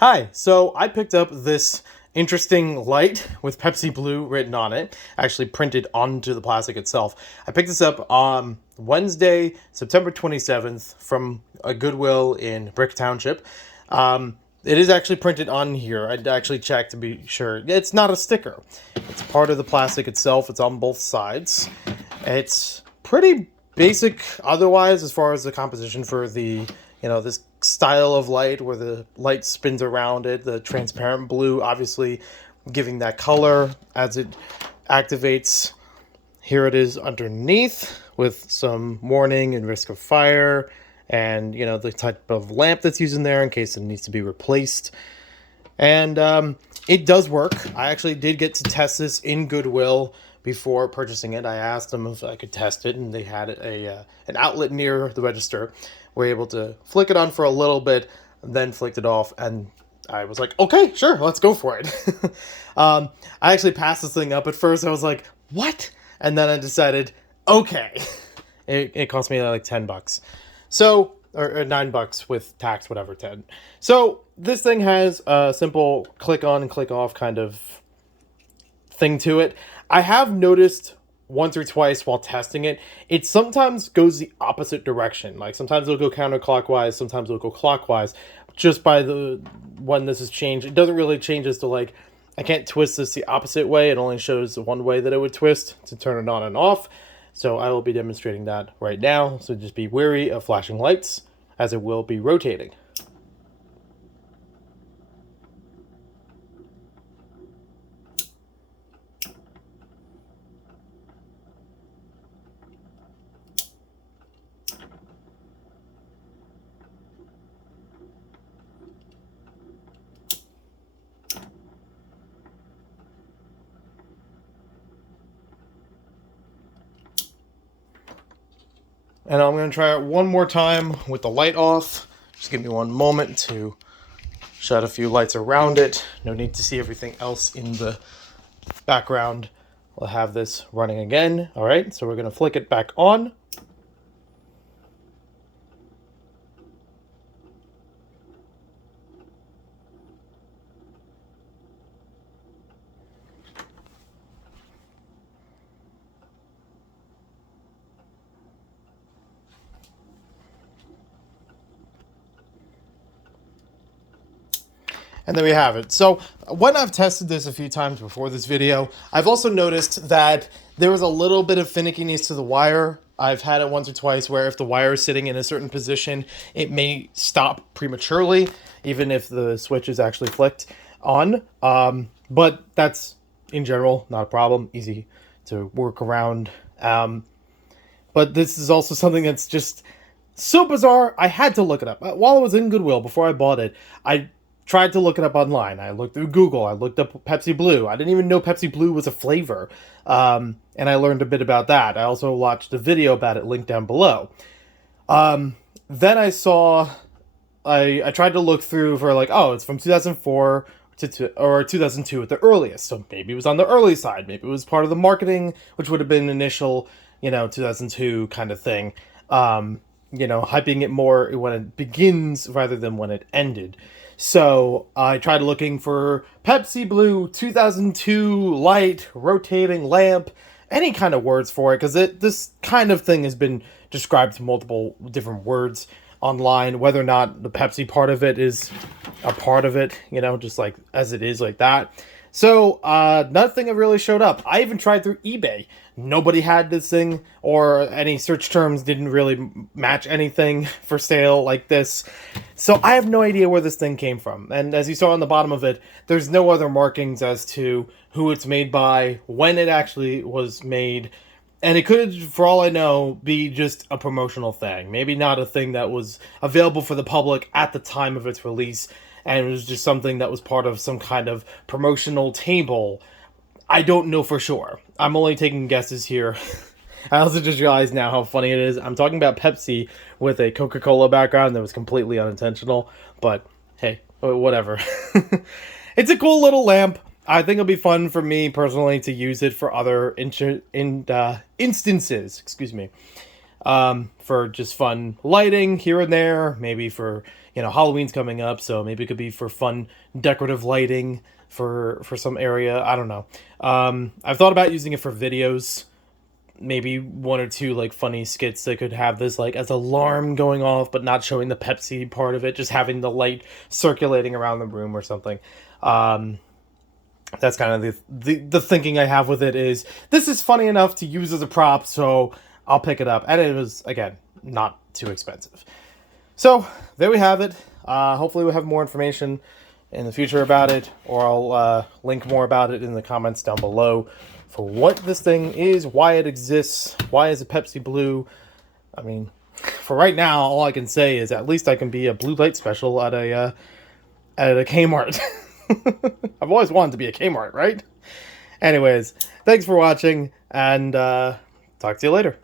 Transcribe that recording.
Hi, so I picked up this interesting light with Pepsi Blue written on it, actually printed onto the plastic itself. I picked this up on Wednesday, September 27th from a Goodwill in Brick Township. It is actually printed on here. I actually checked to be sure. It's not a sticker. It's part of the plastic itself. It's on both sides. It's pretty basic otherwise as far as the composition for the this style of light where the light spins around it, the transparent blue obviously giving that color as it activates. Here it is underneath with some warning and risk of fire, and the type of lamp that's used in there in case it needs to be replaced. And it does work. I actually did get to test this in Goodwill before purchasing it. I asked them if I could test it, and they had an outlet near the register. We're able to flick it on for a little bit, then flicked it off, and I was like, okay, sure, let's go for it. I actually passed this thing up at first. I was like, what? And then I decided, okay. It cost me like $10. So, or $9 with tax, whatever, 10. So this thing has a simple click on and click off kind of thing to it. I have noticed once or twice while testing it, it sometimes goes the opposite direction. Like sometimes it'll go counterclockwise, sometimes it'll go clockwise. Just by the when this is changed, it doesn't really change as to like I can't twist this the opposite way. It only shows one way that it would twist to turn it on and off. So I will be demonstrating that right now. So just be wary of flashing lights as it will be rotating. And I'm going to try it one more time with the light off. Just give me one moment to shut a few lights around it. No need to see everything else in the background. We'll have this running again. All right, so we're going to flick it back on. And there we have it. So when I've tested this a few times before this video, I've also noticed that there was a little bit of finickiness to the wire. I've had it once or twice where if the wire is sitting in a certain position, it may stop prematurely, even if the switch is actually flicked on. But that's, in general, not a problem. Easy to work around. But this is also something that's just so bizarre. I had to look it up. While I was in Goodwill, before I bought it, I tried to look it up online. I looked through Google. I looked up Pepsi Blue. I didn't even know Pepsi Blue was a flavor. And I learned a bit about that. I also watched a video about it linked down below. Then I saw, I tried to look through for like, oh, it's from 2004 or 2002 at the earliest. So maybe it was on the early side. Maybe it was part of the marketing, which would have been initial, 2002 kind of thing. Hyping it more when it begins rather than when it ended. So I tried looking for Pepsi Blue 2002 light rotating lamp, any kind of words for it, because this kind of thing has been described to multiple different words online. Whether or not the Pepsi part of it is a part of it, just like as it is like that. So nothing have really showed up. I even tried through eBay. Nobody had this thing, or any search terms didn't really match anything for sale like this. So I have no idea where this thing came from. And as you saw on the bottom of it, there's no other markings as to who it's made by, when it actually was made. And it could, for all I know, be just a promotional thing. Maybe not a thing that was available for the public at the time of its release, and it was just something that was part of some kind of promotional table. I don't know for sure. I'm only taking guesses here. I also just realized now how funny it is. I'm talking about Pepsi with a Coca-Cola background that was completely unintentional, but hey, whatever. It's a cool little lamp. I think it'll be fun for me personally to use it for other instances, for just fun lighting here and there, maybe for, you know, Halloween's coming up, so maybe it could be for fun decorative lighting for some area. I don't know. I've thought about using it for videos, maybe one or two like funny skits that could have this like as alarm going off, but not showing the Pepsi part of it, just having the light circulating around the room or something. That's kind of the thinking I have with it is this is funny enough to use as a prop, so I'll pick it up. And it was, again, not too expensive. So there we have it. Hopefully we'll have more information in the future about it, or I'll link more about it in the comments down below for what this thing is, why it exists, why is it Pepsi Blue. I mean, for right now, all I can say is at least I can be a blue light special at a Kmart. I've always wanted to be a Kmart, right? Anyways, thanks for watching, and talk to you later.